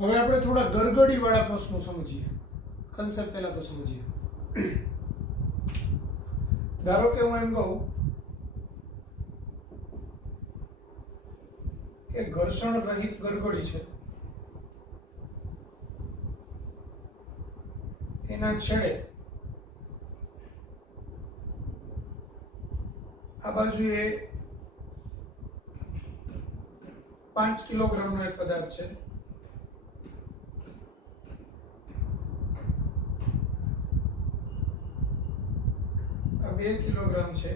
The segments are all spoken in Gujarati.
હવે આપણે થોડા ગરગડી વાળા પ્રશ્નો સમજીએ. કન્સેપ્ટ પહેલા તો સમજીએ. ધારો કે હું એમ કહું કે ઘર્ષણ રહિત ગરગડી છે, એના છેડે આ બાજુએ 5 કિલોગ્રામનો એક પદાર્થ છે, આ 2 કિલોગ્રામ છે,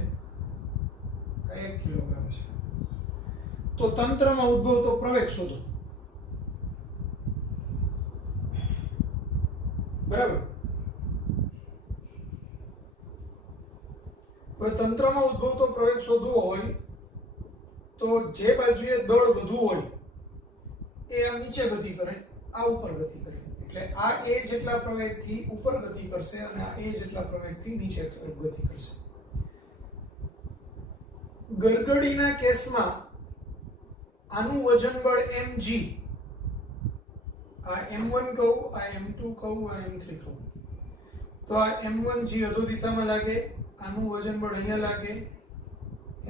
આ 1 કિલોગ્રામ છે. તો તંત્રમાં ઉદ્ભવતો પ્રવેગ શોધો. બરાબર. હવે તંત્રમાં ઉદ્ભવતો પ્રવેગ શોધવો હોય તો જે બાજુએ દળ વધુ હોય એ આમ નીચે ગતિ કરે, આ ઉપર ગતિ કરે. એટલે આ એ જેટલા પ્રવેગથી ઉપર ગતિ કરશે અને આ એ જેટલા પ્રવેગથી નીચે તરફ ગતિ કરશે. ગરગડીના કેસમાં આનું વજન બળ mg, આ m1 કહું, આ m2 કહું, આ m3 કહું, તો આ m1g અધો દિશામાં લાગે, આનું વજન બળ અહીંયા લાગે,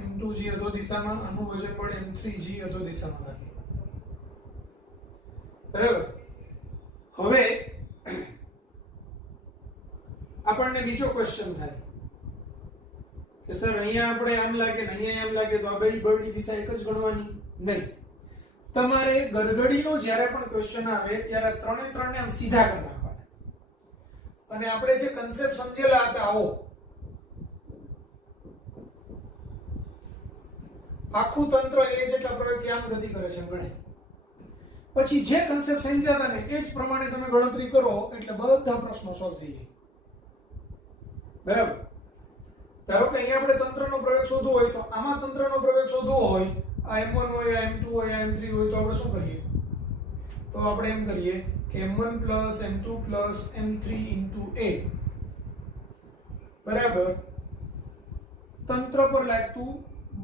m2g અધો દિશામાં, આનું વજન બળ m3g અધો દિશામાં લાગે. બરાબર. હવે આપણને બીજો ક્વેશ્ચન થાય કે સર અહીંયા આપણે આમ લાગે ને અહીંયા આમ લાગે, તો આ બે બળની દિશા એક જ ગણવાની? નહીં. તમારે ગરગડીનો જ્યારે પણ ક્વેશ્ચન આવે ત્યારે ત્રણે ત્રણને આમ સીધા કરી નાખવાના. અને આપણે જે કન્સેપ્ટ સમજેલા હતા, આવો આખું તંત્ર એ જેટલા પ્રવેગથી આમ ગતિ કરે છે એમ ગણે. પછી જે કન્સેપ્ટ સમજ્યા હતા ને એ જ પ્રમાણે તમે ગણતરી કરો એટલે બધા પ્રશ્નો સોલ્વ થઈ જાય. બરાબર. ધારો કે અહીંયા આપણે તંત્રનો પ્રવેગ શોધવો હોય તો આમાં તંત્રનો પ્રવેગ શોધવો હોય, આ m1 હોય, આ m2 હોય, આ m3 હોય, તો આપણે શું કરીએ? તો આપણે એમ કરીએ કે m1 m2 m3 a બરાબર તંત્ર પર લાગતું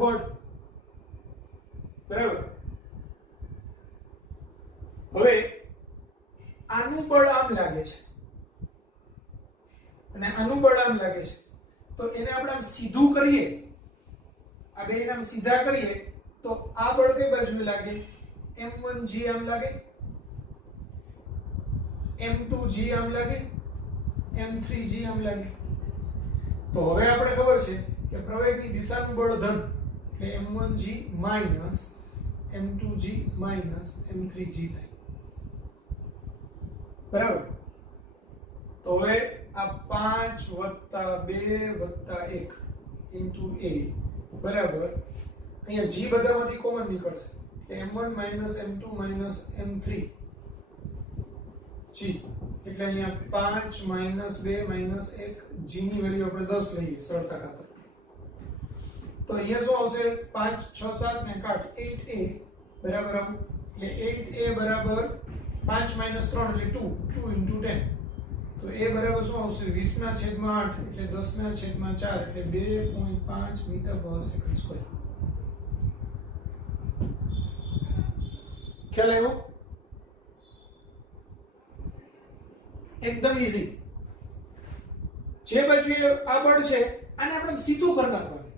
બળ. બરાબર. હવે આનું બળ આમ લાગે છે અને આનું બળ આમ લાગે છે, તો એને આપણે આમ સીધું કરીએ, આ બેને આમ સીધા કરીએ તો આ બળ કઈ બાજુએ લાગે? m1g આમ લાગે, m2g આમ લાગે, m3g આમ લાગે. તો હવે આપણે ખબર છે કે પ્રવેગની દિશાનું બળ ધન, એટલે m1g minus m2g minus m3g થાય. બરાબર. તો હવે આ 5 + 2 + 1 ઇન્ટુ a બરાબર અહીંયા g બધામાંથી કોમન નીકળશે, m1 m2 m3 g, એટલે અહીંયા 5 - 2 - 1 g ની વેલ્યુ આપણે 10 લઈએ સરળતા ખાતર. તો અહીંયા શું આવશે? 5 6 7 ને કાટ 8a બરાબર આવું, એટલે 8a બરાબર 5 - 3 એટલે 2 * 10. તો a બરાબર શું આવશે? 20/8 એટલે 10/4 એટલે 2.5 મીટર/સેકન્ડ². ખ્યાલ આવ્યો? એકદમ ઈઝી. જે બાજુએ આ બળ છે આને આપણે સીધું કરી નાખવાનું.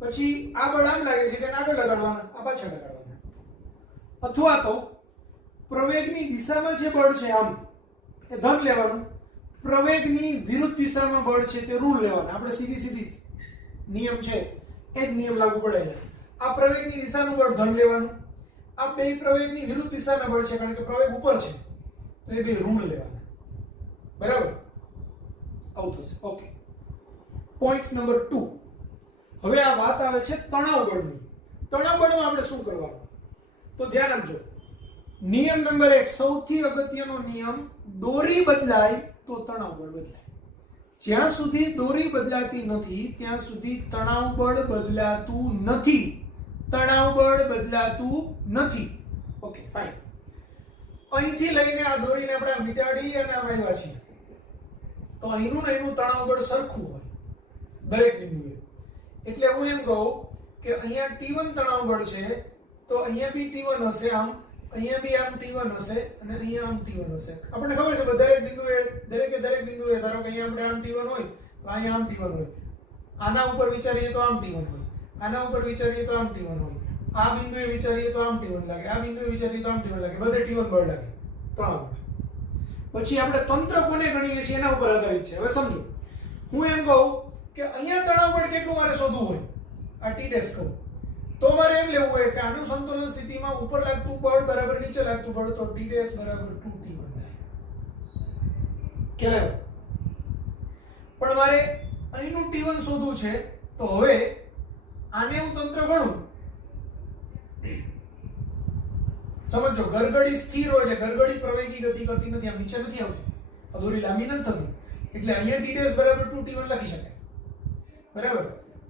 પછી આ બળ આમ લાગે છે કે આગળ લગાડવાના, આ પાછળ લગાડવાના. અથવા તો પ્રવેગની દિશામાં જે બળ છે આમ એ ધન લેવાનું, પ્રવેગની વિરુદ્ધ દિશામાં બળ છે તે ઋણ લેવાના. આપણે સીધી નિયમ છે એ જ નિયમ લાગુ પડે છે. આ પ્રવેગની દિશાનું બળ ધન લેવાનું, આ બે પ્રવેગની વિરુદ્ધ દિશાના બળ છે કારણ કે પ્રવેગ ઉપર છે તો એ બે ઋણ લેવાના. બરાબર. આવું થશે. ઓકે. Point number 2. હવે આ વાત આવે છે તણાવ બળની. તણાવ બળમાં આપણે શું કરવાનું? તો ધ્યાન આપજો. નિયમ નંબર 1, સૌથી અગત્યનો નિયમ, દોરી બદલાય તો તણાવ બળ બદલાય. જ્યાં સુધી દોરી બદલાતી નથી ત્યાં સુધી તણાવ બળ બદલાતું નથી. તણાવ બળ બદલાતું નથી. Okay fine. અહીંથી લઈને આ દોરીને આપણે વીંટાળી અને આવ્યા છીએ તો અહીંનું ને અહીંનું તણાવ બળ સરખું હોય દરેક બિંદુએ. એટલે હું એમ કહું કે અહીંયા T1 તણાવ બળ છે તો અહીંયા બી T1 હશે, આમ અહીંયા બી આમ T1 હશે અને અહીંયા આમ T1 હશે. આપણને ખબર છે કે દરેક બિંદુએ ધારો કે અહીંયા આપણે આમ T1 હોય તો અહીંયા આમ T1 હોય, આના ઉપર વિચારીએ તો આમ T1 હોય, આના ઉપર વિચારીએ તો આમ T1 હોય, આ બિંદુએ વિચારીએ તો આમ T1 લાગે, આ બિંદુએ વિચારીએ તો આમ T1 લાગે, બધે T1 બળ લાગે તણાવ બળ. પછી આપણે તંત્ર કોને ગણીએ છીએ એના ઉપર આધારિત છે. હવે સમજો, હું એમ કહું કે અહીંયા તણાવ બળ કેટલું મારે શોધવું હોય, આ T' કહું તો મારે એમ લેવું હોય કે આનું સંતુલન સ્થિતિમાં ઉપર લાગતું બળ બરાબર નીચે લાગતું બળ, તો T' બરાબર 2T1 થાય. કેવું? પણ મારે અહીંનું T1 શોધવું છે તો હવે આને હું તંત્ર ગણું. સમજો, ગરગડી સ્થિર હોય એટલે ગરગડી પ્રવેગી ગતિ કરતી નથી, આમ નીચે નથી આવતી, આ દોરી લાંબી નથી થતી, એટલે અહીંયા T' બરાબર 2T1 લખી શકાય. બરાબર.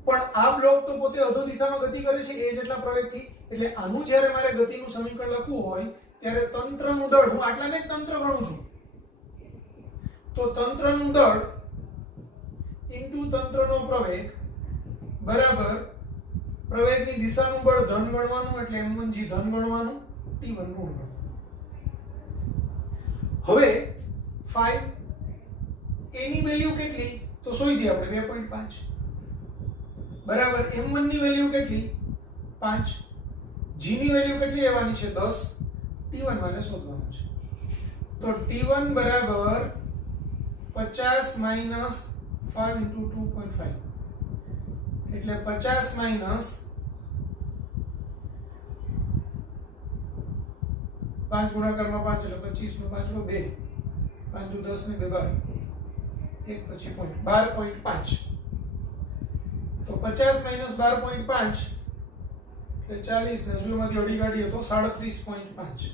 પણ આ બ્લોક તો પોતે અધો દિશામાં ગતિ કરે છે એ જેટલા પ્રવેગથી, એટલે આનું જ્યારે મારે ગતિનું સમીકરણ લખવું હોય ત્યારે તંત્રનું દળ, હું આટલાને જ તંત્ર ગણું છું, તો તંત્રનું દળ ઇન્ટુ તંત્રનો પ્રવેગ બરાબર પ્રવેગની દિશાનું બળ ધન ગણવાનું, એટલે m1g ધન ગણવાનું, T1 ઋણ ગણવાનું. હવે 5 એની વેલ્યુ કેટલી તો શોધી આપણે 2.5 બરાબર. m1 ની વેલ્યુ કેટલી 5, g ની વેલ્યુ કેટલી લેવાની છે 10, T1 મારે શોધવાનું છે. તો T1 બરાબર 50 માઈનસ 5 into 2.5 એટલે 50 માઈનસ 5 ગુણાકારમાં 5 એટલે 25 નું 5 નો 2, 5 દુ 10 ને 2 12, એક પછી પોઈન્ટ 12.5. તો 50 માઈનસ 12.5 એટલે 40 ને જો એમાંથી અડી કાઢીએ તો 37.5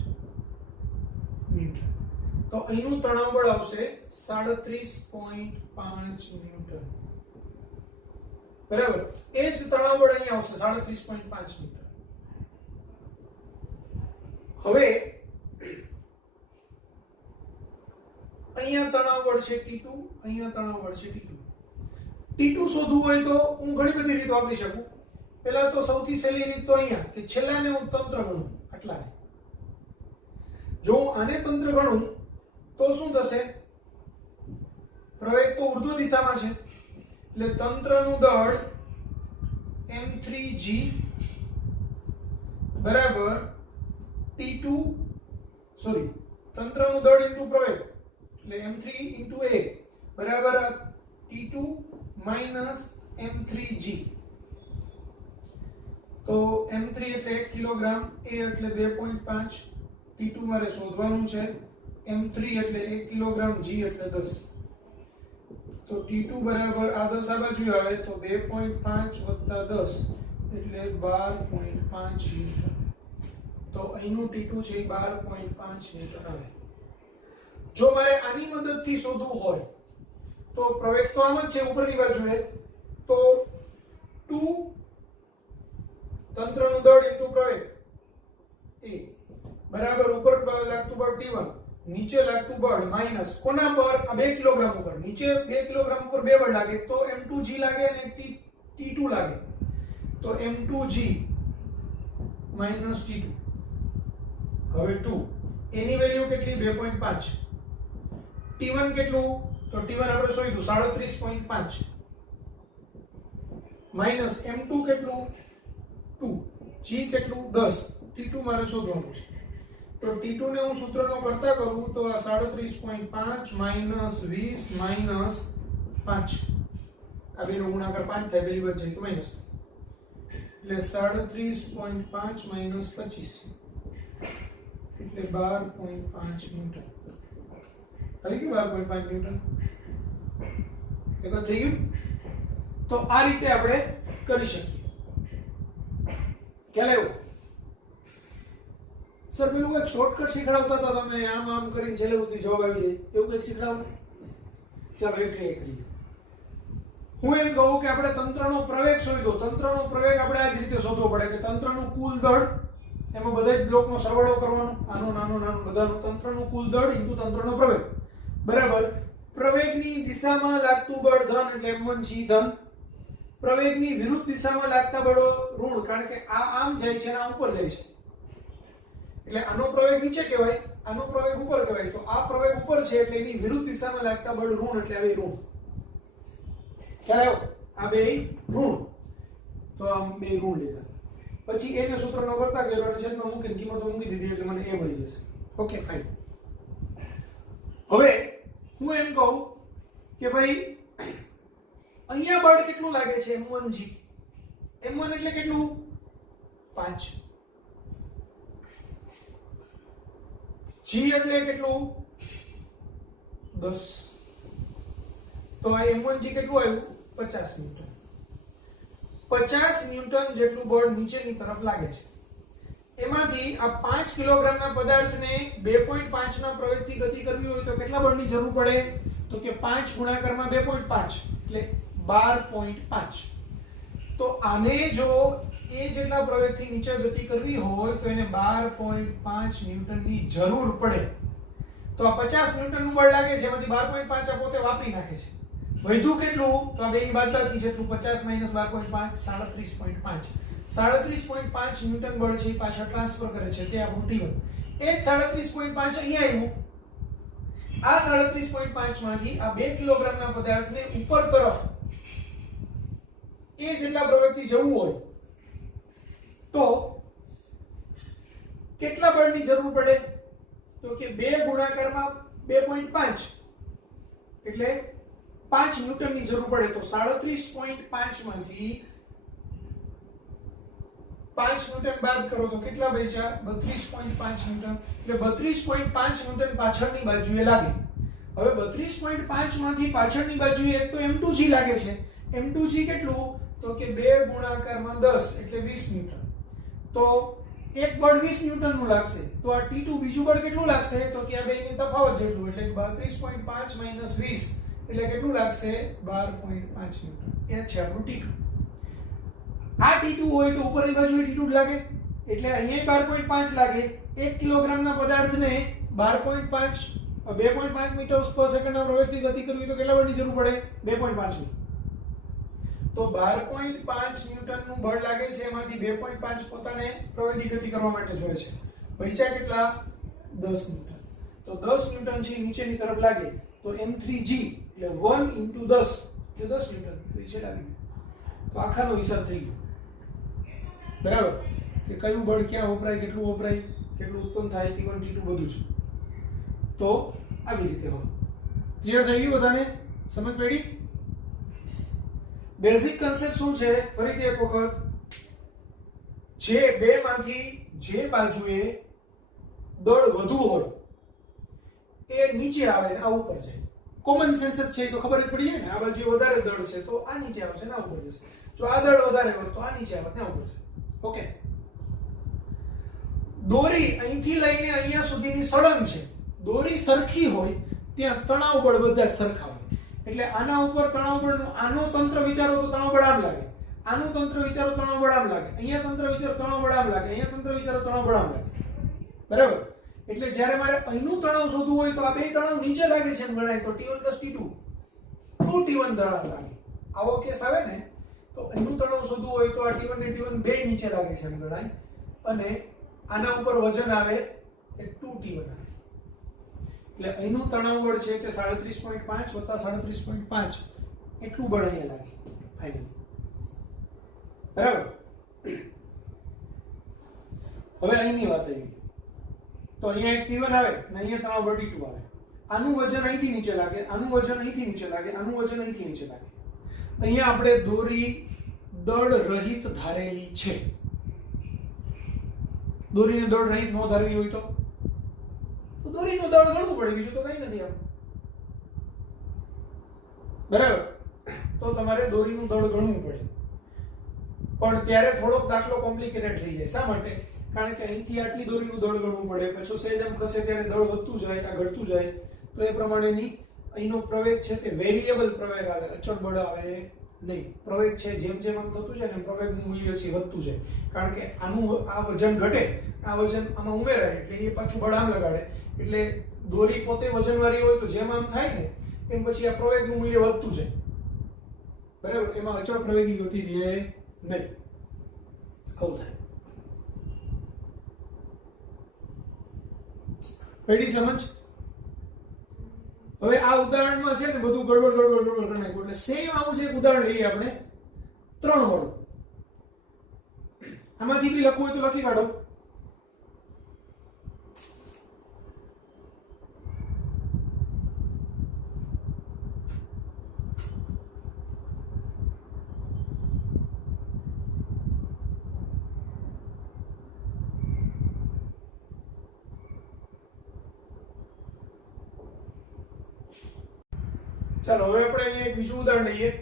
ન્યૂટન. તો અહીંનું તણાવ બળ આવશે 37.5 ન્યૂટન. બરાબર. એ જ તણાવ બળ અહીંયા આવશે 37.5 ન્યૂટન. હવે અહીંયા તણાવ બળ છે T2, અહીંયા તણાવ બળ છે T2. T2 શોધવું હોય તો હું ઘણી બધી રીત વાપરી શકું. પહેલા તો સૌથી સહેલી રીત તો અહીંયા કે છેલ્લાને હું તંત્ર ગણું, આટલાને. જો હું આને તંત્ર ગણું તો શું થશે? પ્રવેગ તો ઉર્ધ્વ દિશામાં છે એટલે તંત્રનું દળ m3g બરાબર T2 સોરી તંત્રનું દળ ઇન્ટુ પ્રવેગ એટલે m3 ઇન્ટુ a બરાબર T2 માઈનસ m3g. તો m3 એટલે 1 કિલોગ્રામ, a એટલે 2.5, T2 મારે શોધવાનું છે, m3 એટલે 1 કિલોગ્રામ, g એટલે 10. તો T2 બરાબર આ 10 આ બાજુ આવે તો 2.5 વત્તા 10 એટલે 12.5 ન્યૂટન. તો અહીંનું T2 છે 12.5 ન્યૂટન આવે. જો મારે આની મદદથી શોધવું હોય તો પ્રવેગ તો આમ જ છે ઉપરની બાજુએ, તો 2 તંત્રનું દળ ઇન્ટુ પ્રવેગ a બરાબર ઉપર લાગતું બળ T1, નીચે લાગતું બળ માઈનસ કોના પર? આ 2 કિલોગ્રામ ઉપર. નીચે 2 કિલોગ્રામ ઉપર 2 બળ લાગે તો m2g લાગે અને T2 લાગે, તો m2g માઈનસ T2. હવે 2 એની વેલ્યુ કેટલી? 2.5. T1 કેટલું? તો T1 આપણે શોધ્યું 37.5 માઈનસ m2 કેટલું? 2, g કેટલું? 10, T2 મારે શોધવાનું છે. તો T2 ને હું સૂત્રનો કરતા કરું તો આ 37.5 માઈનસ 20 માઈનસ 5, આ બેનો ગુણાકાર 5 થાય, પેલી બાજુ જાય તો માઈનસ, એટલે 37.5 માઈનસ 25 એટલે 12.5 ન્યૂટન. આવી ગયું 12.5 ન્યૂટન. એક થઈ ગયું. તો આ રીતે આપણે કરી શકીએ. ખ્યાલ આવ્યો? સર પેલું એક શોર્ટકટ શીખડાવતા હતા તમે, આમ આમ કરીને છેલ્લે સુધી જવાબ આવી જાય, એવું કંઈક શીખડાવો. ચાલો એક ટ્રાય કરીએ. હું એમ કહું કે આપણે તંત્રનો પ્રવેગ શોધો. તંત્રનો પ્રવેગ આપણે આ જ રીતે શોધવો પડે કે તંત્રનું કુલ દળ, એમાં બધા જ બ્લોકનો સરવાળો કરવાનો, આનો નાનો નાનો બધાનો, તંત્રનું કુલ દળ ઇન્ટુ તંત્રનો પ્રવેગ બરાબર. પ્રવેગની દિશામાં લાગતું બળ ધન એટલે m1g ધન, પ્રવેગની વિરુદ્ધ દિશામાં લાગતા બળો ઋણ, કારણ કે આ આમ જાય છે અને આ ઉપર જાય છે, એટલે આનો પ્રવેગ નીચે કહેવાય, આનો પ્રવેગ ઉપર કહેવાય. તો આ પ્રવેગ ઉપર છે એટલે એની વિરુદ્ધ દિશામાં લાગતા બળ ઋણ, એટલે આવે ઋણ. ખ્યાલ આવ્યો? આ બે ઋણ, તો આમ બે ઋણ લીધા. પછી એને સૂત્રનો કરતા કર્યો અને છેદમાં મૂકીને કિંમતો મૂકી દીધી એટલે મને એ મળી જશે. Okay fine. હવે હું એમ કહું કે ભાઈ અહીંયા બળ કેટલું લાગે છે m1g. m1 એટલે કેટલું? 5. g એટલે કેટલું? 10. તો આ m1g કેટલું આવ્યું? 50 ન્યૂટન. 50 ન્યૂટન જેટલું બળ નીચેની તરફ લાગે છે. એમાંથી આ 5 કિલોગ્રામના પદાર્થને 2.5 ના પ્રવેગથી ગતિ કરવી હોય તો કેટલા બળની જરૂર પડે? તો કે 5 ગુણાકારમાં 2.5 એટલે 12.5. તો આને જો એ જેટલા પ્રવેગથી નીચે ગતિ કરવી હોય તો એને 12.5 ન્યૂટનની જરૂર પડે. તો આ 50 ન્યૂટનનું બળ લાગે છે, એમાંથી 12.5 આ પોતે વાપરી નાખે છે. વધ્યું કેટલું? તો આ બેની બાદબાકી જેટલું, 50 - 12.5 37.5. 37.5 ન્યૂટન બળ છે એ પાછા ટ્રાન્સફર કરે છે, તે આપણું T1. એ જ 37.5 અહીંયા આવ્યું. આ 37.5 માંથી આ 2 કિલોગ્રામના પદાર્થને ઉપર તરફ એ જેટલા પ્રવેગથી જવું હોય તો કેટલા બળની જરૂર પડે? તો કે 2 ગુણાકારમાં 2.5 એટલે 5 ન્યૂટનની જરૂર પડે. તો 37.5 માંથી 5 ન્યૂટન બાદ કરો તો કેટલા બચ્યા? 32.5 ન્યૂટન. એટલે 32.5 ન્યૂટન પાછળની બાજુએ લાગે. હવે 32.5 માંથી પાછળની બાજુએ એક તો m2g લાગે છે. m2g કેટલું? તો કે 2 ગુણાકારમાં 10 એટલે 20 ન્યૂટન. તો એક બળ 20 ન્યૂટનનું લાગશે. તો આ T2 બીજું બળ કેટલું લાગશે? તો કે આ બેની તફાવત જેટલું, એટલે 32.5 - 20 એટલે કેટલું લાગશે? 12.5 ન્યૂટન. એ છે આપણું T2. આ T2 હોય તો ઉપરની બાજુએ T2 લાગે, એટલે અહીંયા 12.5 લાગે. 1 કિલોગ્રામના પદાર્થને 2.5 મીટર પર સેકન્ડના પ્રવેગથી ગતિ કરવી તો કેટલા બળની જરૂર પડે? 2.5 ની. તો 12.5 ન્યૂટનનું બળ લાગે છે, એમાંથી 2.5 પોતાને પ્રવેગી ગતિ કરવા માટે જોઈએ છે. બચ્યા કેટલા? 10 ન્યૂટન. તો 10 ન્યૂટન છે નીચેની તરફ લાગે તો m3g એટલે 1 * 10 એટલે 10 ન્યૂટન. નીચે લાગી ગયું. તો આખાનો હિસાબ થઈ ગયો બરાબર, કે કયું બળ ક્યાં વપરાય, કેટલું વપરાય, કેટલું ઉત્પન્ન થાય, T1 T2 બધું જ. તો આવી રીતે હોય. ક્લિયર થઈ ગયું બધાને? સમજ પડી? બેઝિક કન્સેપ્ટ શું છે? ફરીથી એક વખત, જે બે માંથી જે બાજુએ દળ વધુ હોય એ નીચે આવે ને આ ઉપર જાય. કોમન સેન્સ જ છે, તો ખબર જ પડી જાય ને. આ બાજુએ વધારે દળ છે તો આ નીચે આવશે ને આ ઉપર જશે. જો આ દળ વધારે હોય તો આ નીચે આવે ને આ ઉપર જશે. ઓકે. દોરી અહીંથી લઈને અહીંયા સુધીની સળંગ છે. દોરી સરખી હોય ત્યાં તણાવ બળ બધા સરખા હોય. એટલે આના ઉપર તણાવ બળનું, આનું તંત્ર વિચારો તો તણાવ બળ આમ લાગે, આનું તંત્ર વિચારો તણાવ બળ આમ લાગે, અહીંયા તંત્ર વિચારો તણાવ બળ આમ લાગે, અહીંયા તંત્ર વિચારો તણાવ બળ આમ લાગે. બરાબર? એટલે જ્યારે મારે અહીંનું તણાવ શોધવું હોય તો આ બે તણાવ નીચે લાગે છે એમ ગણાય, તો T1 + T2 2T1 તણાવ લાગે. આવો કેસ આવે ને તો અહીંનું તણાવ શોધવું હોય તો આ T1 ને T1 બે નીચે લાગે છે એમ ગણાય, અને આના ઉપર વજન આવે એ 2T1 આવે. એટલે અહીંનું તણાવ બળ છે તે 37.5 + 37.5 એટલું બળ અહીંયા લાગે ફાઇનલ. બરાબર? હવે અહીંની વાત આવી તો અહીંયા એક T1 આવે ને અહીંયા તણાવ બળ T2 આવે. આનું વજન અહીંથી નીચે લાગે, આનું વજન અહીંથી નીચે લાગે, આનું વજન અહીંથી નીચે લાગે. અહીંયા આપણે દોરી દળ રહિત ધારેલી છે. દોરીને દળ રહિત ન ધારવી હોય તો દોરીનું દળ ગણવું પડે, બીજું તો કઈ નથી આમ. બરાબર? તો તમારે દોરીનું દળ ગણવું પડે, પણ ત્યારે થોડોક દાખલો કોમ્પ્લિકેટેડ થઈ જાય. શા માટે? કારણ કે અહીંથી આટલી દોરીનું દળ ગણવું પડે, પછી સહેજ આમ ખસે ત્યારે દળ વધતું જાય, આ ઘટતું જાય, તો એ પ્રમાણેની અહીંનો પ્રવેગ છે તે વેરિયેબલ પ્રવેગ આવે, અચળ બળ આવે નહીં. પ્રવેગ છે જેમ જેમ આમ થતું જાય ને પ્રવેગનું મૂલ્ય છે વધતું જાય, કારણ કે આનું આ વજન ઘટે, આ વજન આમાં ઉમેરાય એટલે એ પાછું બળ આમ લગાડે, એટલે દોરી પોતે વજનવાળી હોય તો જેમ આમ થાય ને એમ પછી આ પ્રવેગનું મૂલ્ય વધતું જાય. બરાબર, એમાં અચળ પ્રવેગી ગતિ રહે નહીં. આવું થાય. પડી સમજ? હવે આ ઉદાહરણમાં છે ને બધું ગડબડ કરી નાખ્યું, એટલે સેમ આવું છે એક ઉદાહરણ લઈએ આપણે 3 વાળું. આમાંથી બી લખવું હોય તો લખી કાઢો. ચાલો હવે આપણે અહીંયા એક બીજું ઉદાહરણ લઈએ.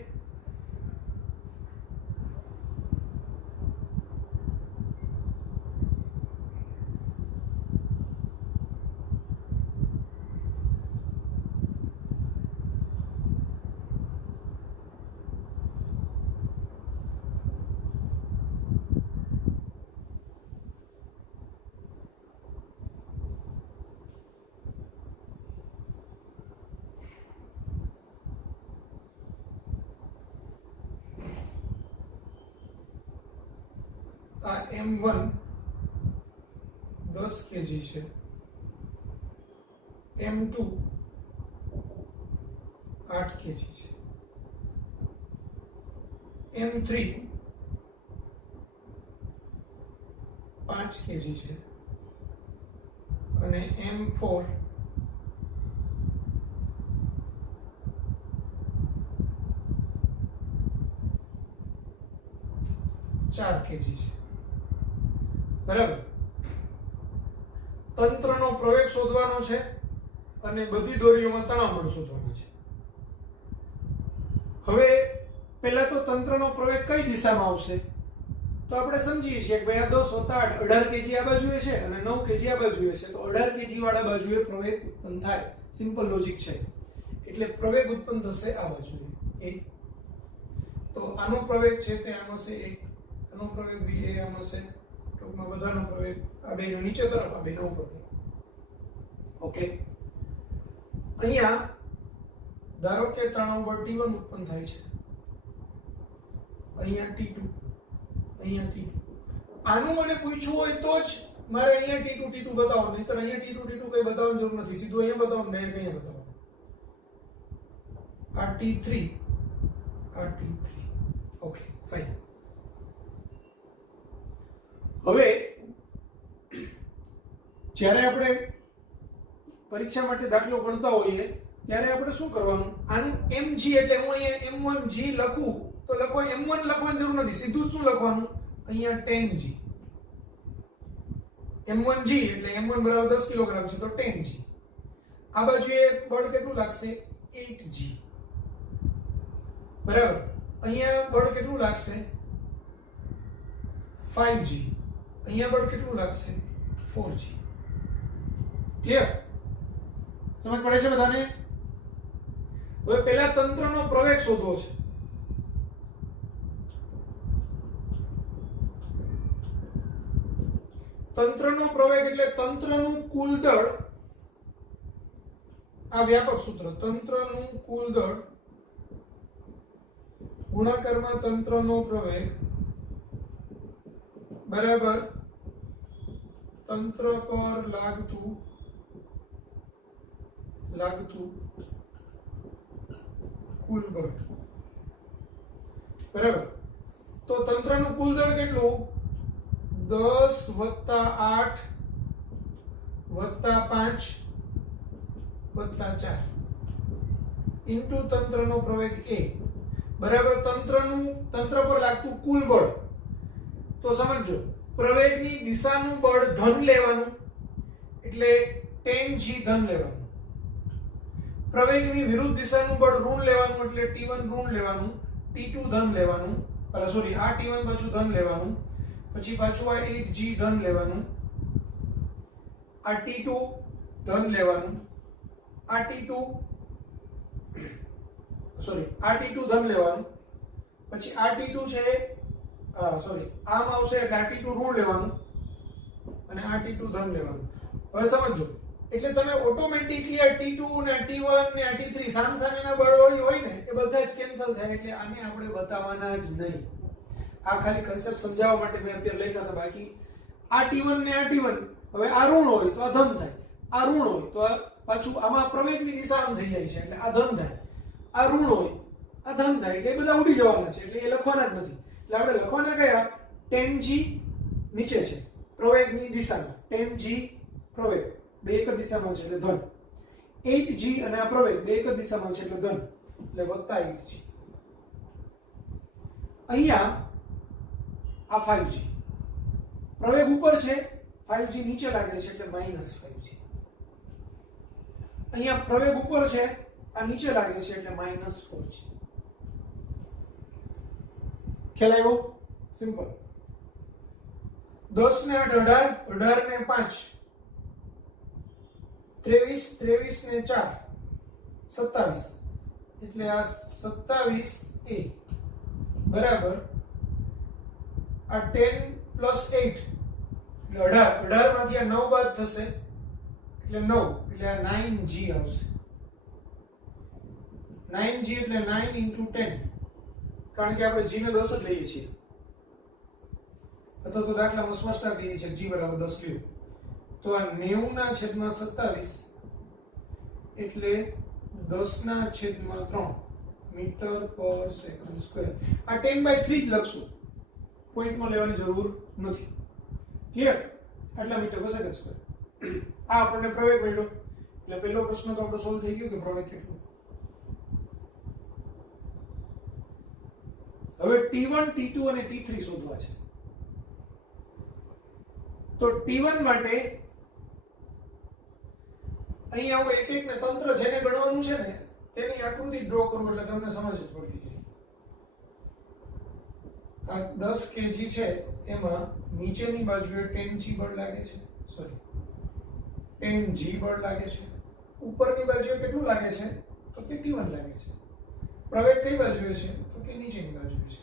આ M1 10 kg છે, M2 8 kg છે, M3 5 kg છે અને M4 4 kg છે. બરાબર, તંત્રનો પ્રવેગ શોધવાનો છે અને બધી દોરીઓમાં તણાવ બળ શોધવાનો છે. હવે પહેલા તો તંત્રનો પ્રવેગ કઈ દિશામાં આવશે તો આપણે સમજીએ છીએ કે ભાઈ આ 10 + 8 18 kg આ બાજુએ છે અને 9 kg આ બાજુએ છે, તો 18 kg વાળા બાજુએ પ્રવેગ ઉત્પન્ન થાય. સિમ્પલ લોજિક છે. એટલે પ્રવેગ ઉત્પન્ન થશે આ બાજુએ એ. તો આનો પ્રવેગ છે તે આમ હશે a, આનો પ્રવેગ b એ આમ હશે, ટૂંકમાં બધાનો પ્રવેગ આ બેનો નીચે તરફ, આ બેનો ઉપર તરફ. ઓકે, અહીંયા ધારો કે તણાવ બળ T1 ઉત્પન્ન થાય છે, અહીંયા T2, અહીંયા T2. આનું મને પૂછવું હોય તો જ મારે અહીંયા T2 બતાવો, નહીંતર અહીંયા T2 કઈ બતાવવાની જરૂર નથી. સીધું અહીંયા બતાવો, ડાયરેક્ટ અહીંયા બતાવો. આ T3, આ T3. Okay, fine. હવે જ્યારે આપણે પરીક્ષા માટે દાખલો ગણતા હોઈએ ત્યારે આપણે શું કરવાનું, આનું mg એટલે હું અહીંયા m1g લખું તો m1 લખવાની જરૂર નથી, સીધું જ શું લખવાનું, અહીંયા 10g. m1g એટલે m1 બરાબર 10 કિલોગ્રામ છે તો 10g. આ બાજુએ બળ કેટલું લાગશે, 8g. બરાબર, અહીંયા બળ કેટલું લાગશે, 5g. અહીંયા બળ કેટલું લાગશે, 4g. ક્લિયર? સમજ પડે છે બધાને? હવે પહેલા તંત્રનો પ્રવેગ શોધવો છે. તંત્રનો પ્રવેગ એટલે તંત્રનું કુલ દળ, આ વ્યાપક સૂત્ર, તંત્રનું કુલ દળ ગુણાકારમાં તંત્રનો પ્રવેગ બરાબર તંત્ર પર લાગતું કુલ બળ. બરાબર, તો તંત્રનું કુલ દળ કેટલું, 10 + 8 + 5 + 4 ઇન્ટુ તંત્રનો પ્રવેગ a બરાબર તંત્ર પર લાગતું કુલ બળ. તો સમજો, પ્રવેગની દિશાનું બળ ધન લેવાનું એટલે 10g ધન લેવાનું, પ્રવેગની વિરુદ્ધ દિશાનું બળ ઋણ લેવાનું એટલે T1 ઋણ લેવાનું, T2 ધન લેવાનું, સોરી આ T1 પાછું ધન લેવાનું, પછી પાછું આ 8g ધન લેવાનું, આ T2 ધન લેવાનું, આ T2 ધન લેવાનું, પછી આ T2 છે સોરી આમ આવશે એટલે આ T2 ઋણ લેવાનું અને આ T2 ધન લેવાનું. હવે સમજો એટલે તમે ઓટોમેટિકલી આ T2 ને T1 ને આ T3 સામસામેના બળ હોય ને એ બધા જ કેન્સલ થાય એટલે આને આપણે બતાવવાના જ નહીં. આ ખાલી કન્સેપ્ટ સમજાવવા માટે મેં અત્યારે લખ્યા હતા. બાકી આ T1 ને આ T1 હવે આ ઋણ હોય તો આ ધન થાય, આ ઋણ હોય તો પાછું આમાં પ્રવેગની દિશા આમ થઈ જાય છે એટલે આ ધન થાય, આ ઋણ હોય આ ધન થાય એટલે એ બધા ઉડી જવાના છે એટલે એ લખવાના જ નથી. એટલે આપણે લખવાના કયા tan g નીચે છે પ્રવેગની દિશામાં, tan g પ્રવેગ બે એક જ દિશામાં છે એટલે ધન, 8g અને આ પ્રવેગ બે એક જ દિશામાં છે એટલે ધન એટલે વત્તા 8g. અહીંયા આ 5g પ્રવેગ ઉપર છે, 5g નીચે લાગે છે એટલે -5g. અહીંયા પ્રવેગ ઉપર છે, આ નીચે લાગે છે એટલે -4g. ખ્યાલ આવ્યો? સિમ્પલ. 10 ને 8 18, 18 ને 5 23, 23 ને 4 27 એટલે આ 27a બરાબર આ 10 + 8 એટલે 18, 18 માંથી આ 9 બાદ થશે એટલે 9 એટલે આ 9g આવશે. 9g એટલે 9 * 10 કારણ કે આપણે g ને 10 જ લઈએ છીએ અથવા તો દાખલામાં સ્પષ્ટતા કરીએ છીએ g = 10 લ્યો તો આ 90/27 એટલે 10/3 મીટર/સેકન્ડ સ્ક્વેર. આ 10/3 જ લખશું, પોઈન્ટમાં લેવાની જરૂર નથી. ક્લિયર? આટલા મીટર/સેકન્ડ સ્ક્વેર. આ આપણને પ્રવેગ મળ્યો એટલે પહેલો પ્રશ્ન તો આપણો સોલ્વ થઈ ગયો કે પ્રવેગ કેટલો. હવે T1 T2 અને T3 શોધવા છે. તો T1 માટે અહીંયા હું એક એક ને તંત્ર જેને ગણવાનું છે ને તેની આકૃતિ ડ્રો કરું એટલે તમને સમજ જ પડી જાય. આ 10 kg છે એમાં નીચેની બાજુએ 10g બળ લાગે છે, સોરી 10g બળ લાગે છે. ઉપરની બાજુએ કેટલું લાગે છે તો કે T1 લાગે છે. પ્રવેગ કઈ બાજુએ છે તો કે નીચેની બાજુએ છે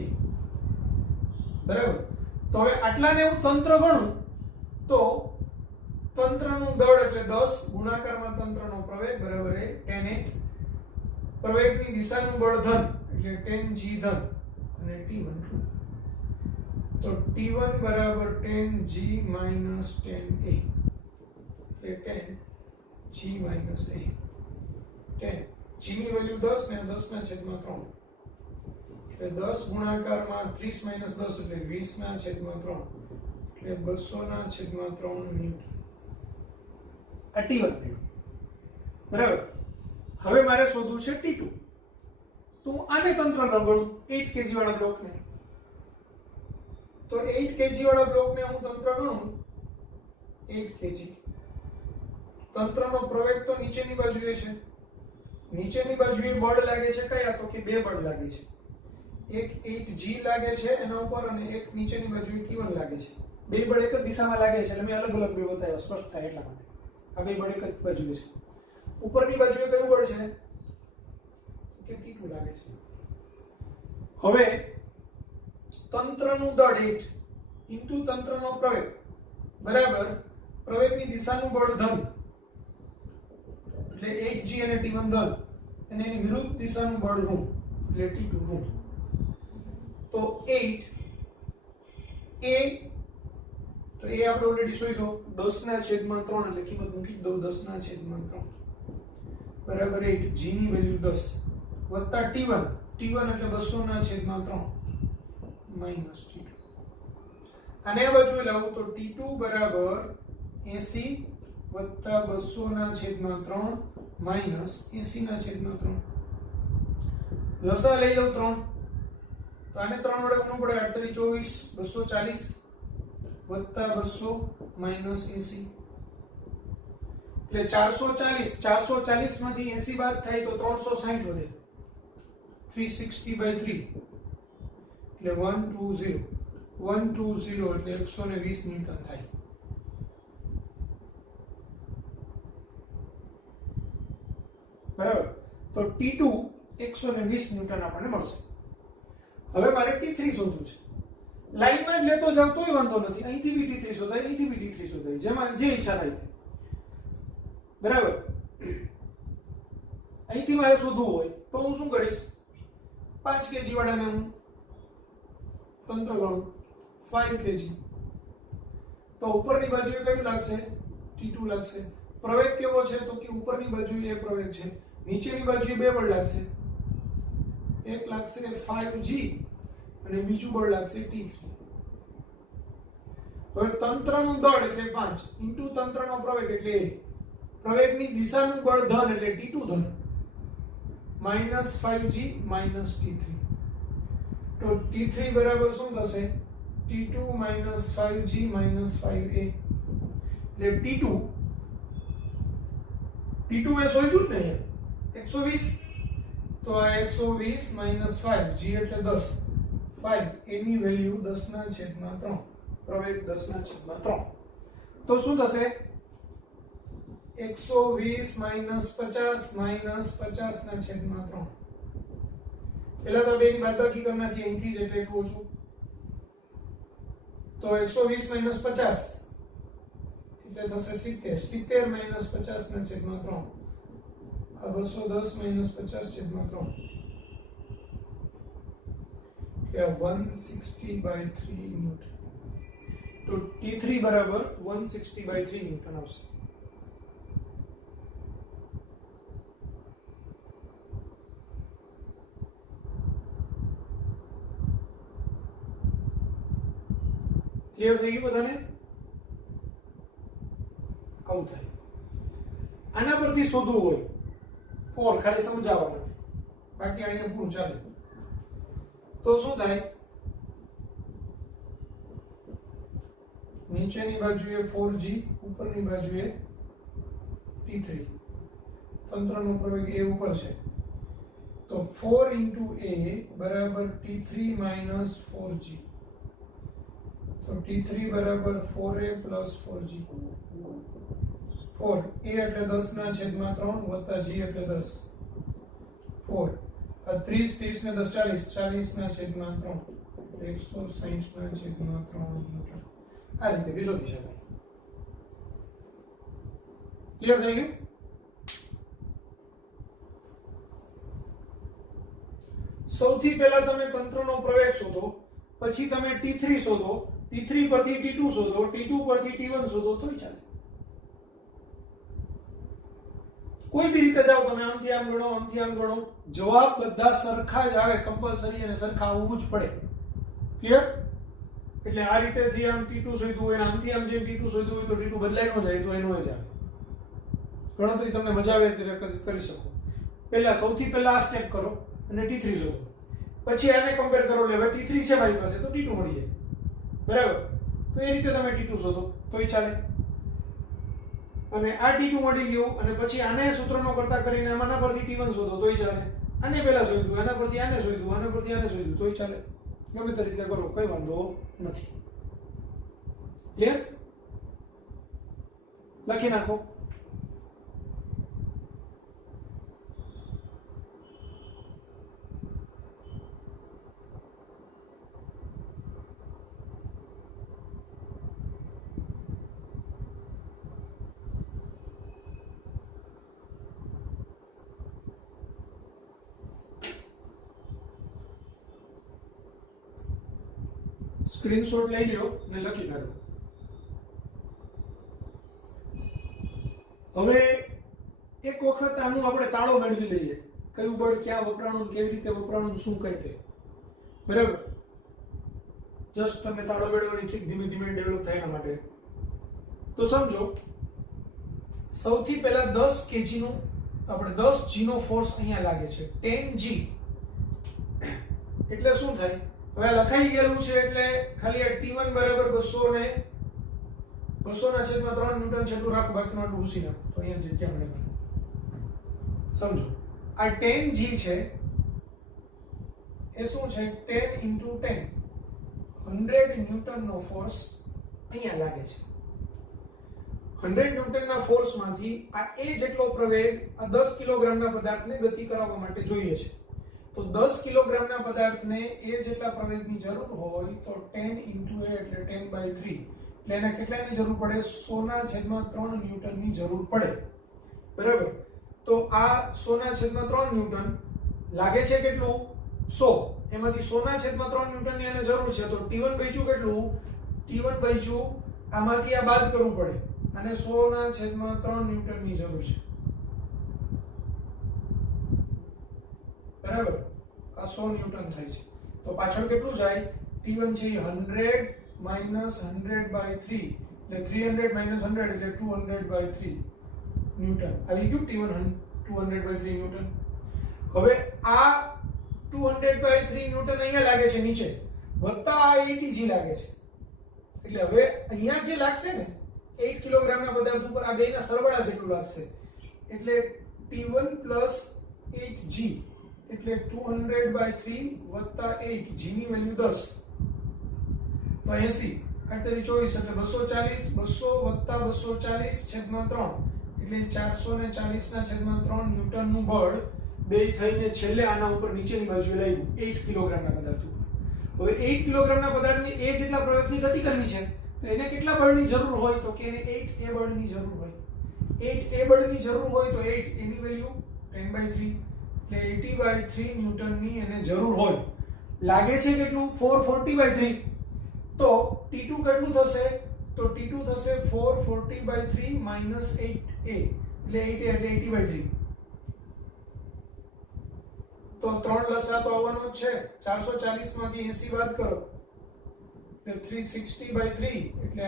એ. બરાબર. તો હવે આટલાને હું તંત્ર ગણું તો તંત્રનું દળ એટલે 10 ગુણાકારમાં તંત્રનો પ્રવેગ બરાબર એ 10a. પ્રવેગની દિશાનું બળ ધન એટલે 10g ધન અને T1 true. તો T1 બરાબર 10g - 10a એટલે 10g - a. 10 g ની વેલ્યુ 10 ને 10/3 એટલે 10 ગુણાકારમાં 30 - 10 એટલે 20/3 એટલે 200/3 ન્યૂટન. આ T1 થયું. બરાબર. હવે મારે શોધવું છે T2. તો હું આને તંત્ર ગણું 8 kg વાળા બ્લોકને. તો 8 kg વાળા બ્લોકને હું તંત્ર ગણું 8 kg. તંત્રનો પ્રવેગ તો નીચેની બાજુએ છે. નીચેની બાજુએ બળ લાગે છે કયા તો કે બે બળ લાગે છે. એક 8g લાગે છે એના ઉપર અને એક નીચેની બાજુએ T1 લાગે છે. બે બળ એક જ દિશામાં લાગે છે એટલે મેં અલગ અલગ બે બતાવ્યા સ્પષ્ટ થાય એટલા માટે. આ બે બળ એક જ બાજુએ છે. ઉપરની બાજુએ કયું બળ છે કે T2 લાગે છે. હવે તંત્રનું દળ 8 ઇન્ટુ તંત્રનો પ્રવેગ બરાબર પ્રવેગની દિશાનું બળ ધન એટલે 8g અને T1 ધન અને એની વિરુદ્ધ દિશાનું બળ ઋણ એટલે T2 ઋણ. તો 8 a તો એ આપણે ઓલરેડી શોધ્યો 10/3 એટલે કિંમત મૂકી દો 10/3 બરાબર 8 g ની વેલ્યુ 10 વત્તા T1 એટલે 200/3 માઈનસ T2. આને આ બાજુએ લાવું તો T2 બરાબર 80 વત્તા 200/3 માઈનસ 80/3. લસા લઈ લઉં 3 તો આને 3 વડે ગુણવું પડે 8 × 24 240 વત્તા 200 માઈનસ 80 એટલે 440 માંથી 80 બાદ થાય તો 360 વધે 360/3 એટલે 120 એટલે 120 ન્યૂટન થાય. બરાબર. તો T2 120 ન્યૂટન આપણને મળશે. હવે મારે t3 શોધવું છે. લાઈનમાં જ લેતો જાવ તોય વાંધો નથી. અહીંથી બી t3 શોધાય, અહીંથી બી t3 શોધાય, જેમાં જે ઈચ્છા થાય. બરાબર. અહીંથી મારે શોધવું હોય તો હું શું કરીશ? 5 kg વાળાને હું તંત્ર ગણું 5 kg. તો ઉપરની બાજુએ કયું લાગશે? t2 લાગશે. પ્રવેગ કેવો છે? તો કે ઉપરની બાજુએ એ પ્રવેગ છે, નીચેની બાજુએ બે બળ લાગશે. એક લાગશે 5g અને બીજું બળ લાગશે t3. હવે તંત્રનું દળ એટલે 5 ઇન્ટુ તંત્રનો પ્રવેગ એટલે a. પ્રવેગની દિશાનું બળ ધન એટલે t2 ધન -5g -t3. તો t3 બરાબર શું થશે? t2 -5g -5a. એટલે t2 મેં શોધ્યું જ નહીં, 120. તો આ 120 -5 g એટલે 10. 5 a ની વેલ્યુ 10/3. પ્રવેગ 10/3. તો શું થશે? 120 - 50 - 50/3. પેલા તો બે ની બાદબાકી કરી નાખી અહીંથી જ એટલે એટલું ઓછું. તો 120 - 50 એટલે થશે 70. 70 - 50/3. આ 210 - 50/3 એટલે 160/3 ન્યૂટન. તો t3 બરાબર 160/3 ન્યૂટન આવશે. ક્લિયર થઈ ગયું બધાને? આવું થાય. આના પરથી શોધવું હોય ફોર, ખાલી સમજાવવા માટે, બાકી અહીંયા પૂરું ચાલે. તો શું થાય? નીચેની બાજુએ 4g, ઉપરની બાજુએ t3. તંત્રનો પ્રવેગ a ઉપર છે. તો 4 * a બરાબર t3 - 4g. તો t3 બરાબર 4a + 4g. 4 a એટલે 10/3 વત્તા g એટલે 10. 4 આ 30 30 ને 10 40 40/3 160/3 ન્યૂટન. આ રીતે બી શોધી શકાય. ક્લિયર થઈ ગયું? સૌથી પહેલા તમે તંત્રનો પ્રવેગ શોધો, પછી તમે t3 શોધો, t3 પરથી t2 શોધો, t2 પરથી t1 શોધો તોય ચાલે. કોઈ બી રીતે જાઓ તમે, આમથી આમ ગણો, આમથી આમ ગણો, જવાબ બધા સરખા જ આવે. કમ્પલસરી અને સરખા આવવું જ પડે. ક્લિયર? એટલે આ રીતેથી આમ t2 શોધવું હોય, આમથી આમ જેમ t2 શોધવું હોય તો t2 બદલાઈ ન જાય તો એનો જ આવે. ગણતરી તમને મજા આવે ત્યારે કરી શકો. પહેલા સૌથી પહેલા આ સ્ટેપ કરો અને t3 શોધો, પછી આને કમ્પેર કરો. એટલે હવે t3 છે મારી પાસે તો t2 મળી જાય. બરાબર? તો એ રીતે તમે t2 શોધો તોય ચાલે. અને આ t2 મળી ગયું અને પછી આને સૂત્રનો કરતા કરીને આના પરથી t1 શોધો તોય ચાલે. આને પહેલા શોધ્યું, આના પરથી આને શોધ્યું, આના પરથી આને શોધ્યું તોય ચાલે. ગમે તે રીતે કરો, કોઈ વાંધો નથી. ક્લિયર? લખી નાખો. સ્ક્રીનશોટ લઈ લ્યો અને લખી કાઢો. હવે એક વખત આનું આપણે તાળો મેળવી લઈએ, કયું બળ ક્યાં વપરાણું, કેવી રીતે વપરાણું, શું કઈ તે. બરાબર? જસ્ટ તમને તાળો મેળવવાની ટ્રીક ધીમે ધીમે ડેવલપ થાય એના માટે. તો સમજો, સૌથી પહેલા 10 kg નું આપણે 10 g નો ફોર્સ અહીંયા લાગે છે. 10g એટલે શું થાય? હવે લખાઈ ગયેલું છે એટલે ખાલી આ t1 બરાબર 200 ને 200/3 ન્યૂટન જેટલું રાખો, બાકીનું આટલું ભૂસી નાખો તો અહીંયા જગ્યા મળે. સમજો, આ 10g છે એ શું છે? 10 * 10 100 ન્યૂટનનો ફોર્સ અહીંયા લાગે છે. 100 ન્યૂટનના ફોર્સમાંથી આ a જેટલો પ્રવેગ આ 10 કિલોગ્રામના પદાર્થને ગતિ કરાવવા માટે જોઈએ છે. તો 10 કિલોગ્રામના પદાર્થને એ જેટલા પ્રવેગની જરૂર હોય તો 10 * a એટલે 10/3 એટલે એને કેટલાની જરૂર પડે? 100/3 ન્યૂટનની જરૂર પડે. બરાબર. તો આ 100/3 ન્યૂટન લાગે છે કેટલું? 100. એમાંથી 100/3 ન્યૂટનની એને જરૂર છે તો T1 બચ્યું કેટલું? T1 બચ્યું આમાંથી આ બાદ કરવું પડે અને 100/3 ન્યૂટનની જરૂર છે. બરાબર. આ 100 ન્યૂટન થાય છે. તો પાછળ કેટલું જાય? T1 છે 100 - 100/3 એટલે 300 - 100 એટલે 200/3 ન્યૂટન. આવી ગયું T1 200/3 ન્યૂટન. હવે આ 200/3 ન્યૂટન અહીંયા લાગે છે નીચે, વત્તા આ 80g લાગે છે. એટલે હવે અહીંયા જે લાગશે ને 8 કિલોગ્રામના પદાર્થ ઉપર આ બેના સરવાળા જેટલું લાગશે. એટલે T1 + 8g એટલે 200/3 વત્તા 8 g ની વેલ્યુ 10 તો 80 24 એટલે 240 200 વત્તા 240/3 એટલે 440/3 ન્યૂટનનું બળ બે થઈને છેલ્લે આના ઉપર નીચેની બાજુએ લાગ્યું 8 કિલોગ્રામના પદાર્થ ઉપર. હવે 8 કિલોગ્રામના પદાર્થની એ જેટલા પ્રવેગની ગતિ કરવી છે તો એને કેટલા બળની જરૂર હોય? તો કે એને 8a બળની જરૂર હોય. 8a બળની જરૂર હોય તો 8 એની વેલ્યુ 10/3 એટલે 80/3 ન્યૂટનની એને જરૂર હોય. લાગે છે કેટલું? 440/3. તો T2 કેટલું થશે? તો T2 થશે 440/3 - 8a એટલે 8a એટલે 80/3. તો 3 લસા તો આવવાનો જ છે. 440 માંથી 80 બાદ કરો એટલે 360/3 એટલે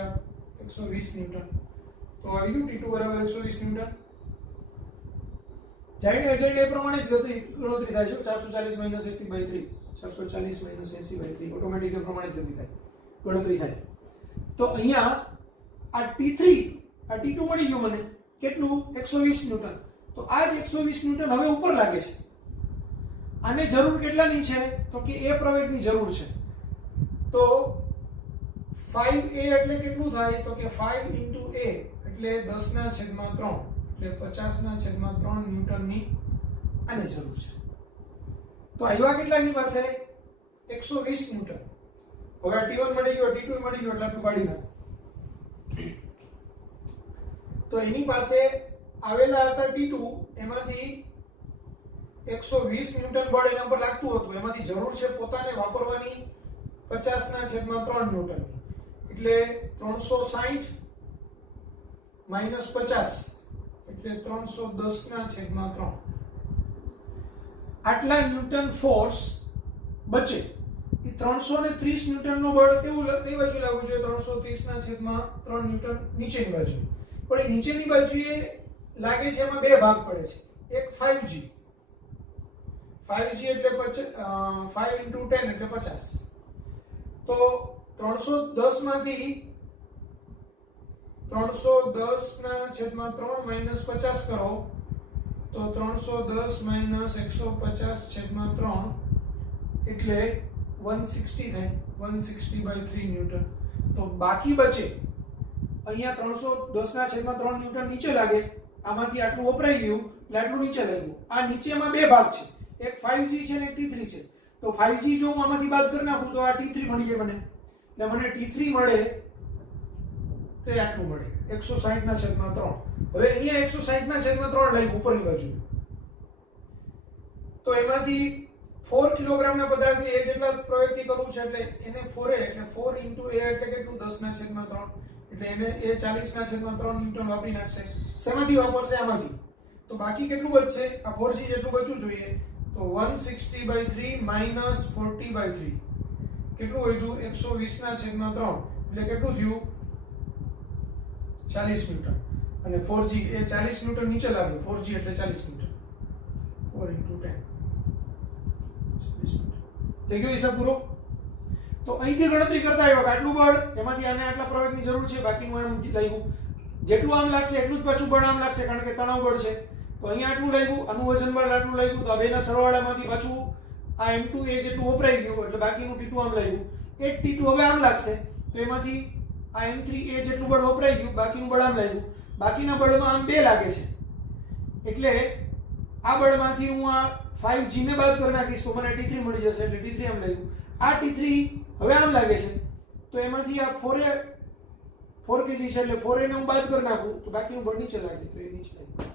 120 ન્યૂટન. તો આવી ગયું T2 = 120 ન્યૂટન. જાઈને એ પ્રમાણે જ ગણતરી થાય છે. 440 - 80/3 440 - 80/3 ઓટોમેટિક એ પ્રમાણે જ ગણતરી થાય. તો અહીંયા આ T3 આ T2 મળી ગયું મને કેટલું? 120 ન્યૂટન. તો આ જ 120 ન્યૂટન હવે ઉપર લાગે છે. આને જરૂર કેટલાની છે? તો કે a પ્રવેગની જરૂર છે. તો 5a એટલે કેટલું થાય? તો કે 5 * a એટલે 10/3 એટલે 50/3 ન્યૂટનની આને જરૂર છે. તો આવ્યા કેટલાની પાસે? 120 ન્યૂટન. હવે T1 મળી ગયો, T2 મળી ગયો એટલે આટલું કાઢી નાખો. તો એની પાસે આવેલા હતા T2 એમાંથી 120 ન્યૂટન બળ એના પર લાગતું હતું. એમાંથી જરૂર છે પોતાને વાપરવાની 50/3 ન્યૂટનની. એટલે 360 - 50 એટલે 310/3. આટલા ન્યૂટન ફોર્સ બચે. એ 330 ન્યૂટનનો બળ કઈ બાજુ લાગવું જોઈએ? 330/3 ન્યૂટન નીચેની બાજુ. પણ એ નીચેની બાજુએ લાગે છે એમાં બે ભાગ પડે છે. એક 5g 5g એટલે 5 * 10 એટલે 50. તો 310 માંથી 310/3 - 50 કરો તો 310 - 150/3 એટલે 160 થાય. 160/3 ન્યૂટન. તો બાકી બચે અહીંયા 310/3 ન્યૂટન નીચે લાગે. આમાંથી આટલું વપરાઈ ગયું એટલે આટલું નીચે લાગ્યું. આ નીચેમાં બે ભાગ છે, એક 5g છે ને એક T3 છે. તો 5g જો હું આમાંથી બાદ કરી નાખું તો આ T3 મળી જાય મને. એટલે મને T3 મળે તે આટલું મળે 160/3. હવે અહીંયા 160/3 લાગ્યું ઉપરની બાજુ. તો એમાંથી 4 કિલોગ્રામના પદાર્થની એ જેટલા પ્રવેગથી કરવું છે એટલે એને 4a એટલે 4 * a એટલે કેટલું? 10/3 એટલે એને એ 40/3 ન્યૂટન વાપરી નાખશે. શેમાંથી વાપરશે? આમાંથી. તો બાકી કેટલું બચશે? આ 4g જેટલું બચવું જોઈએ. તો 160/3 - 40/3 કેટલું વધ્યું? 120/3 એટલે કેટલું થયું? 40 ન્યૂટન. અને 4g એ 40 ન્યૂટન નીચે લાગ્યું. 4g એટલે 40 ન્યૂટન. 4 * 10 થઈ ગયો હિસાબ પૂરો. તો અહીંથી ગણતરી કરતા આવ્યા કે આટલું બળ એમાંથી આને આટલા પ્રવેગની જરૂર છે, બાકીનું એમ લાગ્યું. જેટલું આમ લાગશે એટલું જ પાછું બળ આમ લાગશે કારણ કે તણાવ બળ છે. તો અહીંયા આટલું લાગ્યું, આનું વજન બળ આટલું લાગ્યું. તો આ બેના સરવાળામાંથી પાછું આ m2a જેટલું વપરાઈ ગયું એટલે બાકીનું T2 આમ લાગ્યું. એક T2 હવે આમ લાગશે તો એમાંથી આ m3a જેટલું બળ વપરાઈ ગયું, બાકીનું બળ આમ લાગ્યું. બાકીના બળમાં આમ બે લાગે છે એટલે આ બળમાંથી હું આ 5g ને બાદ કરી નાખીશ તો મને t3 મળી જશે એટલે t3 આમ લાગ્યું આ t3 હવે આમ લાગે છે તો એમાંથી આ 4 kg છે એટલે 4a ને હું બાદ કરી નાખું તો બાકીનું બળ નીચે લાગે તો એ નીચે લાગે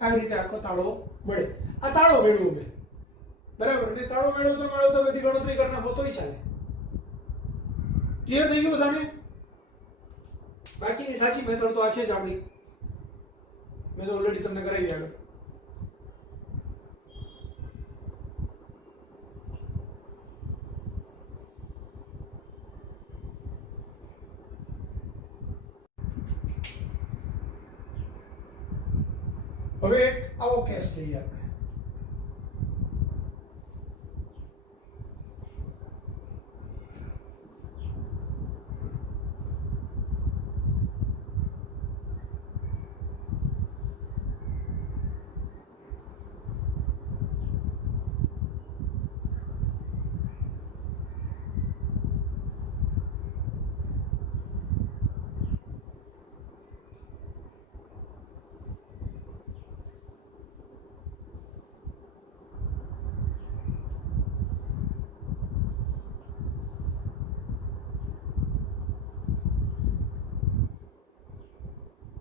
આવી રીતે આખો તાળો મળે આ તાળો મેળવ્યો મેં બરાબર એટલે તાળો મેળવતો બધી ગણતરી કરી નાખો તોય ચાલે ક્લિયર થઈ ગયું બધાને બાકીની સાચી મેથડ તો આ છે જ આપણી મેં તો ઓલરેડી તમને કરાવી આગળ હવે આવો કેસ લઈએ આપણે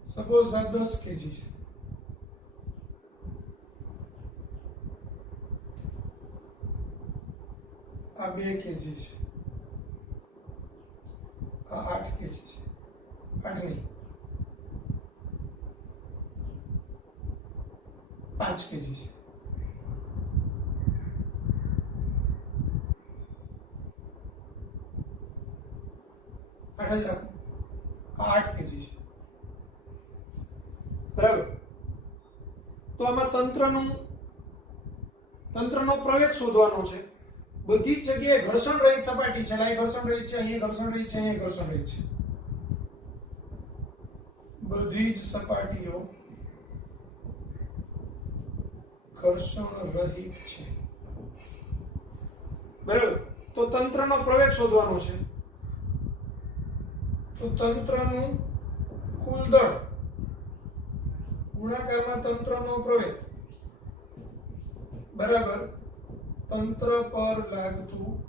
સપોઝ આ 10 kg છે આ 2 kg છે આ 8 kg છે 8 નહીં 5 kg છે આઠ જ રાખો આ 8 kg છે બરાબર તો આમાં તંત્રનો પ્રવેગ શોધવાનો છે બધી જ જગ્યાએ ઘર્ષણ રહિત સપાટી છે અહીં ઘર્ષણ રહિત છે અહીં ઘર્ષણ રહિત છે અહીં ઘર્ષણ રહિત છે બધી જ સપાટીઓ ઘર્ષણ રહિત છે બરાબર તો તંત્રનો પ્રવેગ શોધવાનો છે તો તંત્રનું કુલ દળ ગુણાકારમાં તંત્રનો પ્રવેગ બરાબર તંત્ર પર લાગતું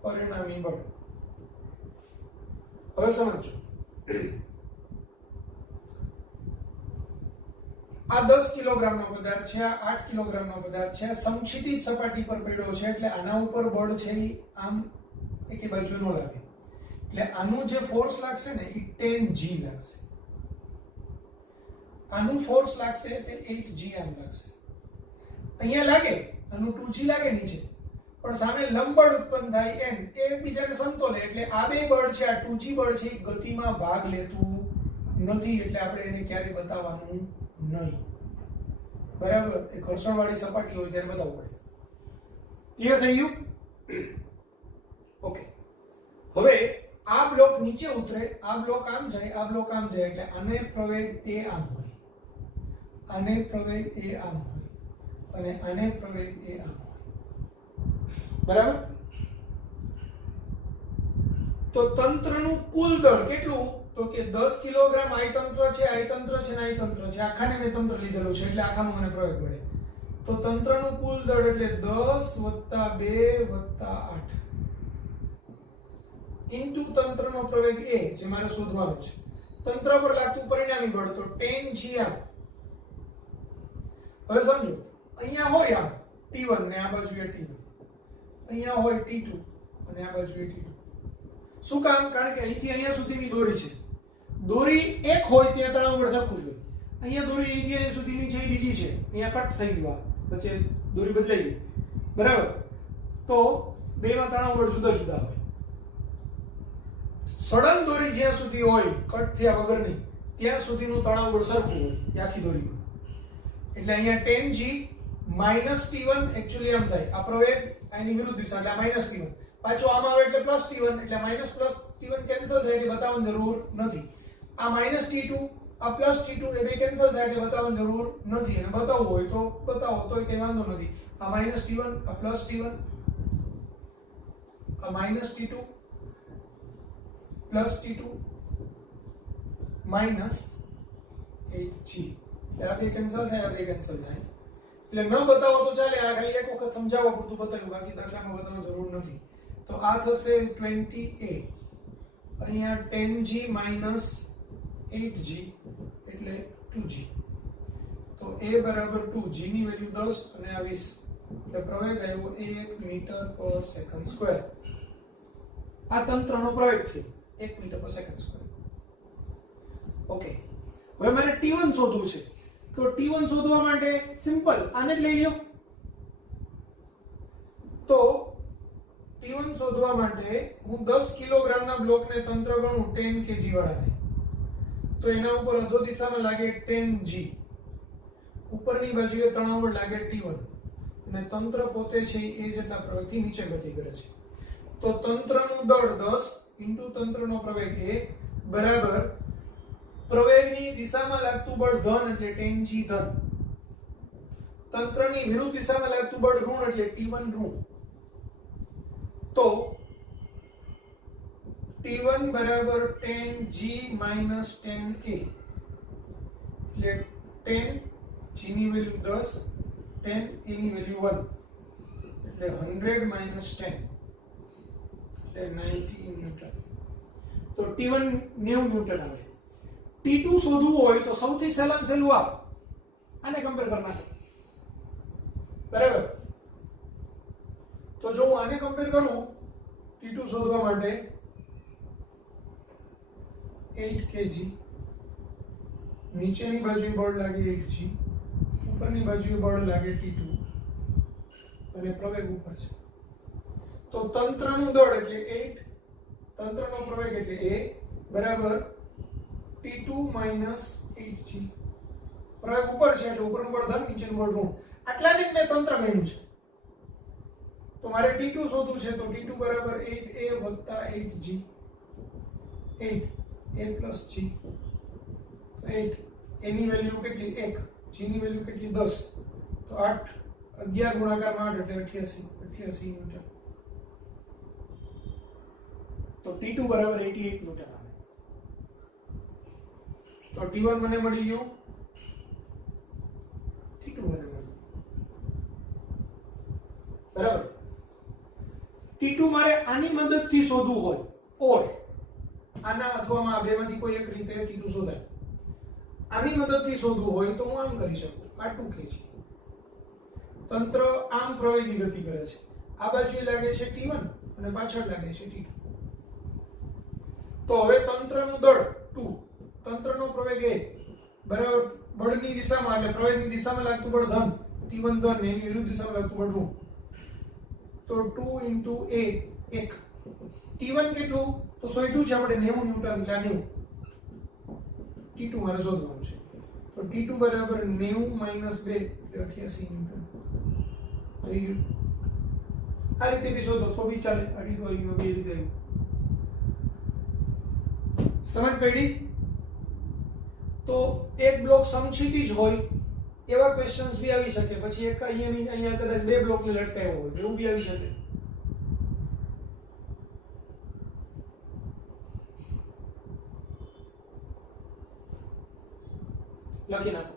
પરિણામી બળ હવે સમજો આ 10 કિલોગ્રામનો પદાર્થ છે આ 8 કિલોગ્રામનો પદાર્થ છે સમક્ષિતિજ સપાટી પર પડ્યો છે એટલે આના ઉપર બળ છે એ આમ એકે બાજુ ન લાગે એટલે આનું જે ફોર્સ લાગશે ને એ 10g લાગશે આનું ફોર્સ લાગશે તે 8g આમ લાગશે અહીંયા લાગે આનું 2g લાગે નીચે પણ સામે લંબબળ ઉત્પન્ન થાય n એ એકબીજાને સમતોલે એટલે આ બે બળ છે આ 2g બળ છે ગતિમાં ભાગ લેતું નથી એટલે આપણે એને ક્યારે બતાવવાનું નહીં બરાબર એ ઘર્ષણવાળી સપાટી હોય ત્યારે બતાવવું પડે ક્લિયર થઈ ગયું ઓકે હવે આ બ્લોક નીચે ઉતરે આ બ્લોક આમ જાય આ બ્લોક આમ જાય એટલે આને પ્રવેગ એ આમ હોય આને પ્રવેગ એ આમ હોય અને આને પ્રવેગ એ આમ હોય બરાબર તો તંત્રનું કુલ દળ કેટલું તો કે 10 કિલોગ્રામ આય તંત્ર છે ને આય તંત્ર છે આખાને મેં તંત્ર લીધેલું છે એટલે આખાનો મને પ્રવેગ મળે તો તંત્રનું કુલ દળ એટલે 10 + 2 + 8 ઇન્ટુ તંત્રનો પ્રવેગ એ જે મારે શોધવાનો છે તંત્ર પર લાગતું પરિણામી બળ તો 10g આમ હવે સમજો અહીંયા હોય આમ t1 ને આ બાજુએ t1 અહીંયા હોય t2 અને આ બાજુએ t2 શું કામ કારણ કે અહીંથી અહીંયા સુધીની દોરી છે દોરી એક હોય ત્યાં તણાવ બળ સરખું જ હોય અહીંયા દોરી અહીંથી અહીંયા સુધીની છે એ બીજી છે અહીંયા કટ થઈ ગયું વચ્ચે દોરી બદલાઈ ગઈ બરાબર તો બેમાં તણાવ બળ જુદા જુદા હોય સળંગ દોરી જ્યાં સુધી હોય કટ થયા વગરની ત્યાં સુધીનું તણાવ બળ સરખું હોય આખી દોરીમાં એટલે અહીંયા 10g - t1 એક્ચ્યુઅલી આમ થાય આ પ્રવેગ આની વિરુદ્ધ દિશા એટલે આ -t1 પાછો આમ આવે એટલે +t1 એટલે -+t1 કેન્સલ થાય એટલે બતાવવાની જરૂર નથી આ -t2 આ +t2 એ બે કેન્સલ થાય એટલે બતાવવાની જરૂર નથી અને બતાવવું હોય તો બતાવો તોય કઈ વાંધો નથી આ -t1 આ +t1 આ -t2 +t2 -8g આ બે કેન્સલ થાય આ બે કેન્સલ થાય એટલે ન બતાવો તો ચાલે, આ ખાલી એક વખત સમજાવવા પૂરતું બતાવ્યું, બાકી દાખલામાં બતાવવાની જરૂર નથી. તો આ થશે 20a, અહીંયા 10g minus 8g એટલે 2g. તો a બરાબર 2, g ની વેલ્યુ 10 અને આ 20, એટલે પ્રવેગ આવ્યો 1 મીટર પર સેકન્ડ સ્ક્વેર. આ તંત્રનો પ્રવેગ થયો 1 મીટર પર સેકન્ડ સ્ક્વેર. ઓકે, હવે મારે t1 શોધવું છે. તો t1 શોધવા માટે સિમ્પલ આને જ લઈ લ્યો. તો t1 શોધવા માટે હું 10 કિલોગ્રામના બ્લોકને તંત્ર ગણું 10 kg વાળાને, તો એના ઉપર અધો દિશામાં લાગે 10g, ઉપરની બાજુએ તણાવ લાગે t1, અને તંત્ર પોતે છે એ જેટલા પ્રવેગથી નીચે ગતિ કરે છે. તો તંત્રનું દળ 10 ઇન્ટુ તંત્રનો પ્રવેગ a બરાબર પ્રવેગની દિશામાં લાગતું બળ ધન એટલે 10g ધન, તંત્રની વિરુદ્ધ દિશામાં લાગતું બળ ઋણ એટલે t1 ઋણ. તો t1 બરાબર 10g minus 10a, એટલે 10 g ની વેલ્યુ 10, 10 a ની વેલ્યુ 1, એટલે 100 minus 10 એટલે 90 ન્યૂટન. તો t1 90 ન્યૂટન આવે. t2 શોધવું હોય તો સૌથી સહેલામાં સહેલું આને કમ્પેર કરી નાખો, બરાબર. તો જો હું આને કમ્પેર કરું t2 શોધવા માટે 8 kg, નીચેની બાજુએ બળ લાગે 8g, ઉપરની બાજુએ બળ લાગે t2 અને પ્રવેગ ઉપર છે. તો તંત્રનું દળ એટલે 8, તંત્રનો પ્રવેગ એટલે a બરાબર t2 minus 8g. પ્રવેગ ઉપર છે એટલે ઉપરનું બળ ધન, નીચેનું બળ ઋણ. આટલાને જ મેં તંત્ર ગણ્યું છે. તો મારે t2 શોધવું છે, તો t2 બરાબર 8a વત્તા 8g, 8a plus g. 8 a ની વેલ્યુ કેટલી 1, g ની વેલ્યુ કેટલી 10, તો 8 11 ગુણાકારમાં 8 એટલે 88 ન્યૂટન. તો t2 બરાબર 88 ન્યૂટન આવે. તો t1 મને મળી ગયું, t2 મને મળ્યું, બરાબર. t2 મારે આની મદદથી શોધવું હોય, ઓર આના અથવામાં આ બેમાંથી કોઈ એક રીતે t2 શોધાય. આની મદદથી શોધવું હોય તો હું આમ કરી શકું, આ 2 kg, તંત્ર આમ પ્રવેગી ગતિ કરે છે, આ બાજુએ લાગે છે t1 અને પાછળ લાગે છે t2. તો હવે તંત્રનું દળ 2, તંત્રનો પ્રવેગ a બરાબર બળની દિશામાં એટલે પ્રવેગની દિશામાં લાગતું બળ ધન t1 ધન, એની વિરુદ્ધ દિશામાં લાગતું બળ ઋણ. તો 2 into a 1, t1 કેટલું તો શોધ્યું છે આપણે 90 ન્યૂટન, એટલે 90. t2 મારે શોધવાનું છે, તો t2 બરાબર 90 minus 2 એટલે 88 ન્યૂટન થઈ ગયું. આ રીતે શોધો તો બી ચાલે, આ t2 આવી ગયો, બે રીતે આવ્યું. સમજ પડી? તો એક બ્લોક સમક્ષિતિજ હોય એવા ક્વેશ્ચન્સ બી આવી શકે, પછી એક અહીંયા કદાચ બે બ્લોકને લટકાવ્યો હોય એવું બી આવી શકે. લખી નાખો.